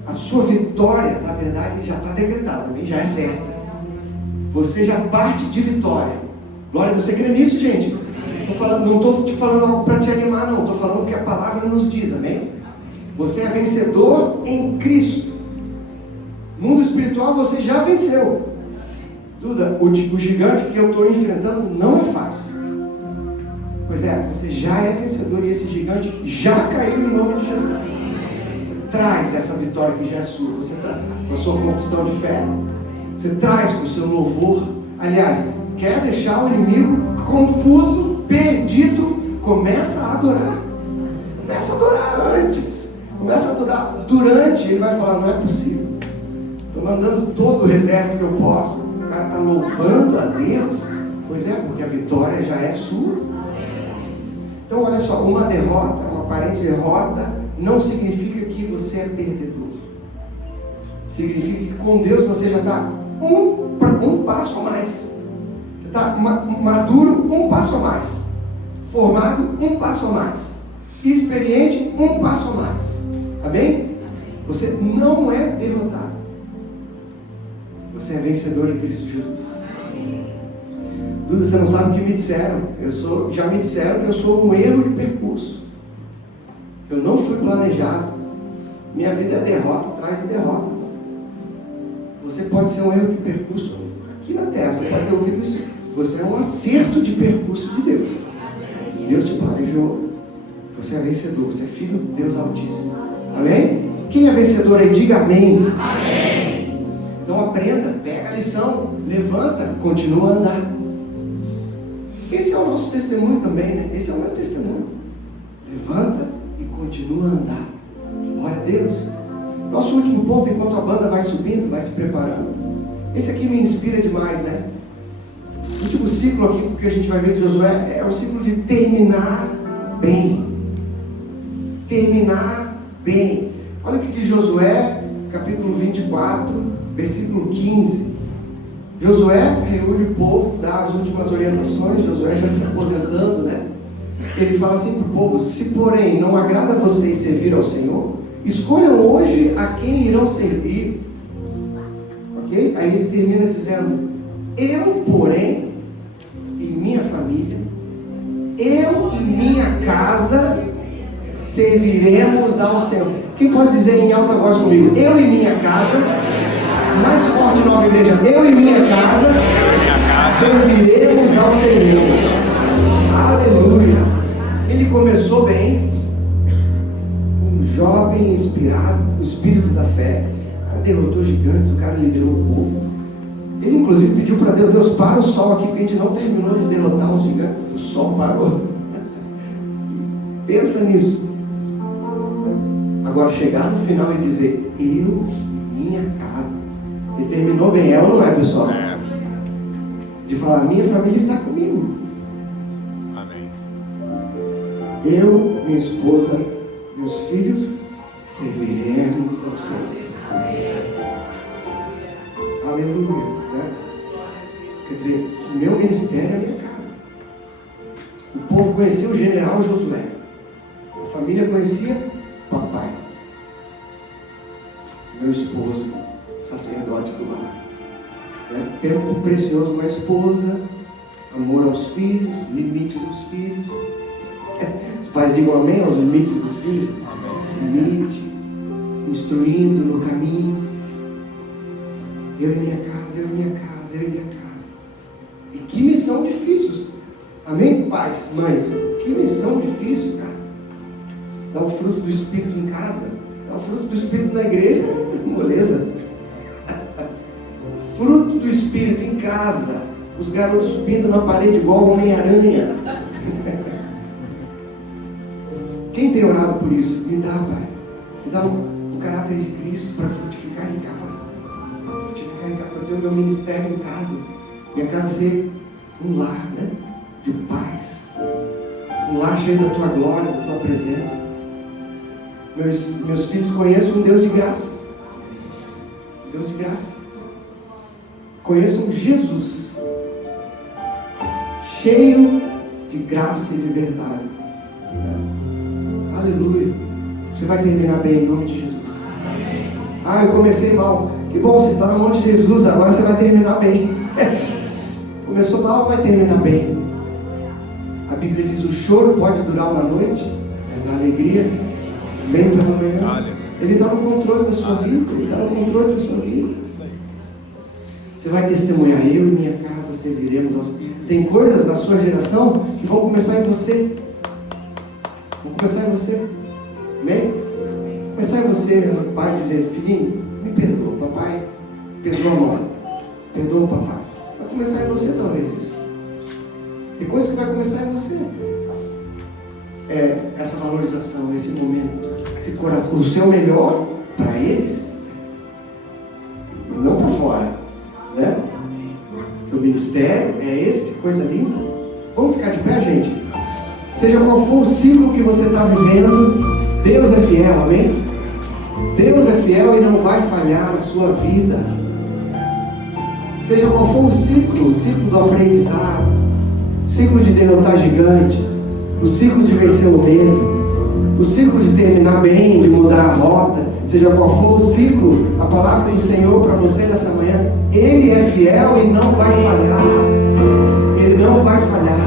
a sua vitória, na verdade, já está decretada, já é certa. Você já parte de vitória. Glória a Deus, você crê nisso, gente? Não estou te falando algo para te animar, não. Estou falando o que a palavra nos diz, amém? Você é vencedor em Cristo. No mundo espiritual você já venceu. Duda, o gigante que eu estou enfrentando não é fácil. Pois é, você já é vencedor e esse gigante já caiu em nome de Jesus. Você traz essa vitória que já é sua. Você traz com a sua confissão de fé. Você traz com o seu louvor. Aliás, quer deixar o inimigo confuso, perdido, começa a adorar. Começa a adorar antes. Começa a adorar durante. Ele vai falar, não é possível. Estou mandando todo o exército que eu posso. O cara está louvando a Deus. Pois é, porque a vitória já é sua. Então olha só, uma derrota, uma aparente derrota, não significa que você é perdedor. Significa que com Deus você já está um passo a mais. Você está maduro, um passo a mais. Formado, um passo a mais. Experiente, um passo a mais. Amém? Você não é derrotado. Você é vencedor em Cristo Jesus. Duda, você não sabe o que me disseram. Já me disseram que eu sou um erro de percurso. Que eu não fui planejado. Minha vida é derrota atrás de derrota. Você pode ser um erro de percurso aqui na terra. Você pode ter ouvido isso. Você é um acerto de percurso de Deus. Deus te planejou. Você é vencedor. Você é filho de Deus Altíssimo. Amém? Quem é vencedor aí, diga amém. Amém. Então aprenda, pega a lição, levanta, continua a andar. Esse é o nosso testemunho também, né? Esse é o meu testemunho. Levanta e continua a andar. Glória a Deus. Nosso último ponto, enquanto a banda vai subindo, vai se preparando. Esse aqui me inspira demais, né? O último ciclo aqui, porque a gente vai ver de Josué, é o ciclo de terminar bem. Terminar bem. Olha o que diz Josué, capítulo 24, versículo 15. Josué reúne o povo, dá as últimas orientações. Josué já se aposentando, né? Ele fala assim para o povo: se porém não agrada a vocês servir ao Senhor, escolham hoje a quem irão servir. Ok? Aí ele termina dizendo: eu, porém, e minha família, eu e minha casa serviremos ao Senhor. Quem pode dizer em alta voz comigo? Eu e minha casa. Mais forte, nova igreja. Eu e minha casa serviremos ao Senhor. Aleluia. Ele começou bem. Um jovem inspirado com o espírito da fé. O cara derrotou gigantes, o cara liderou o povo. Ele inclusive pediu para Deus: Deus, para o sol aqui, porque a gente não terminou de derrotar os gigantes. O sol parou. Pensa nisso. Agora chegar no final e dizer: eu e minha casa. Ele terminou bem, é ou não é, pessoal? É. De falar: minha família está comigo. Amém. Eu, minha esposa, meus filhos serviremos ao Senhor. Aleluia, né? Quer dizer, o meu ministério é a minha casa. O povo conhecia o general Josué. A família conhecia papai. Meu esposo, sacerdote do lar. Né? Tempo precioso com a esposa, amor aos filhos, limites dos filhos. Os pais digam amém aos limites dos filhos. Limite, instruindo no caminho. Eu e minha casa, eu e minha casa, eu e minha casa. E que missão difícil. Amém, pais, mães? Que missão difícil, cara. Dar o fruto do Espírito em casa, dar o fruto do Espírito na igreja, moleza. Fruto do Espírito em casa, os garotos subindo na parede igual Homem-Aranha. Quem tem orado por isso? Me dá, Pai. Me dá o caráter de Cristo para frutificar em casa. Frutificar em casa, para ter o meu ministério em casa. Minha casa ser um lar, né? De paz. Um lar cheio da tua glória, da tua presença. Meus filhos conheçam um Deus de graça. Deus de graça. Conheçam Jesus, cheio de graça e de verdade. Aleluia. Você vai terminar bem em nome de Jesus. Ah, eu comecei mal. Que bom, você está na mão de Jesus, agora você vai terminar bem. Começou mal, vai terminar bem. A Bíblia diz: o choro pode durar uma noite, mas a alegria vem pela manhã. Ele está no controle da sua vida. Ele está no controle da sua vida. Você vai testemunhar: eu e minha casa serviremos aos... Tem coisas na sua geração que vão começar em você. Vão começar em você. Amém? Começar em você, pai, dizer: filhinho, me perdoa, papai pesou a mão. Perdoa o papai. Vai começar em você talvez isso. Tem coisa que vai começar em você. Essa valorização, esse momento, esse coração, o seu melhor para eles, não para fora, né? Seu ministério é esse, coisa linda. Vamos ficar de pé, gente? Seja qual for o ciclo que você está vivendo, Deus é fiel, amém? Deus é fiel e não vai falhar na sua vida. Seja qual for o ciclo do aprendizado, o ciclo de derrotar gigantes, o ciclo de vencer o medo, o ciclo de terminar bem, de mudar a rota, seja qual for o ciclo, a palavra do Senhor para você nessa manhã: Ele é fiel e não vai falhar. Ele não vai falhar.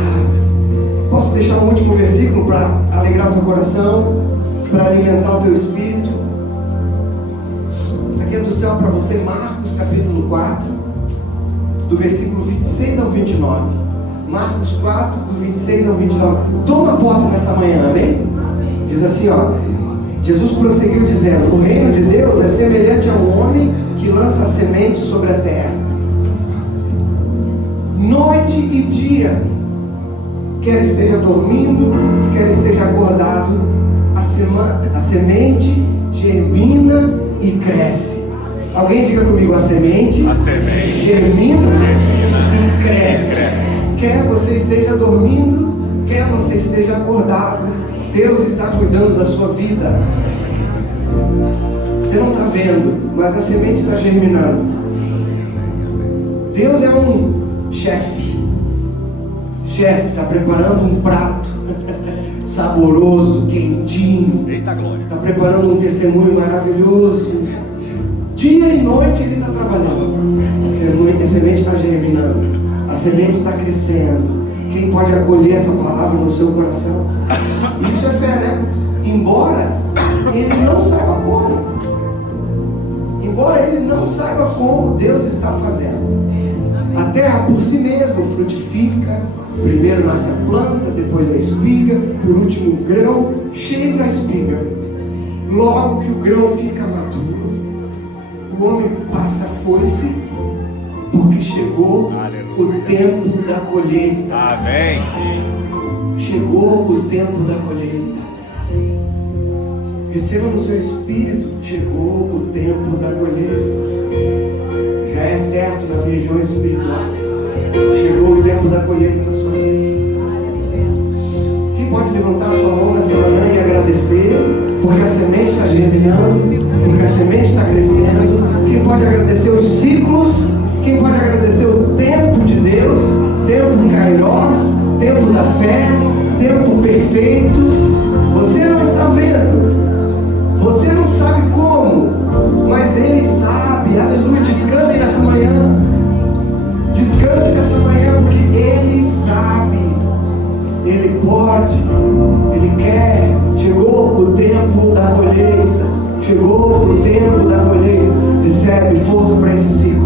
Posso deixar um último versículo para alegrar o teu coração, para alimentar o teu espírito? Isso aqui é do céu para você, Marcos capítulo 4, do versículo 26 ao 29. Marcos 4, do 26 ao 29. Toma posse nessa manhã, amém? Diz assim, ó: Jesus prosseguiu dizendo: o reino de Deus é semelhante a um homem que lança a semente sobre a terra, noite e dia, quer esteja dormindo, quer esteja acordado, a semente germina e cresce. Alguém diga comigo: a semente germina e cresce. Quer você esteja dormindo, quer você esteja acordado, Deus está cuidando da sua vida. Você não está vendo, mas a semente está germinando. Deus é um chefe, está preparando um prato saboroso, quentinho. Eita glória. Está preparando um testemunho maravilhoso. Dia e noite Ele está trabalhando. A semente está germinando, a semente está crescendo. Quem pode acolher essa palavra no seu coração? Isso é fé, né? Embora ele não saiba como, Deus está fazendo. A terra por si mesma frutifica. Primeiro nasce a planta, depois a espiga, por último o grão, cheio na espiga. Logo que o grão fica maduro, o homem passa a foice, porque chegou o tempo da colheita. Amém. Chegou o tempo da colheita. Receba no seu espírito, chegou o tempo da colheita. Já é certo nas regiões espirituais. Chegou o tempo da colheita na sua vida. Quem pode levantar sua mão nessa manhã e agradecer, porque a semente está germinando, porque a semente está crescendo? Quem pode agradecer os ciclos? Quem pode agradecer o tempo de Deus? Tempo Kairos, tempo da fé, tempo perfeito. Você não está vendo, você não sabe como, mas Ele sabe. Aleluia, descanse nessa manhã. Descanse nessa manhã, porque Ele sabe, Ele pode, Ele quer. Chegou o tempo da colheita. Chegou o tempo da colheita. Recebe força para esse ciclo.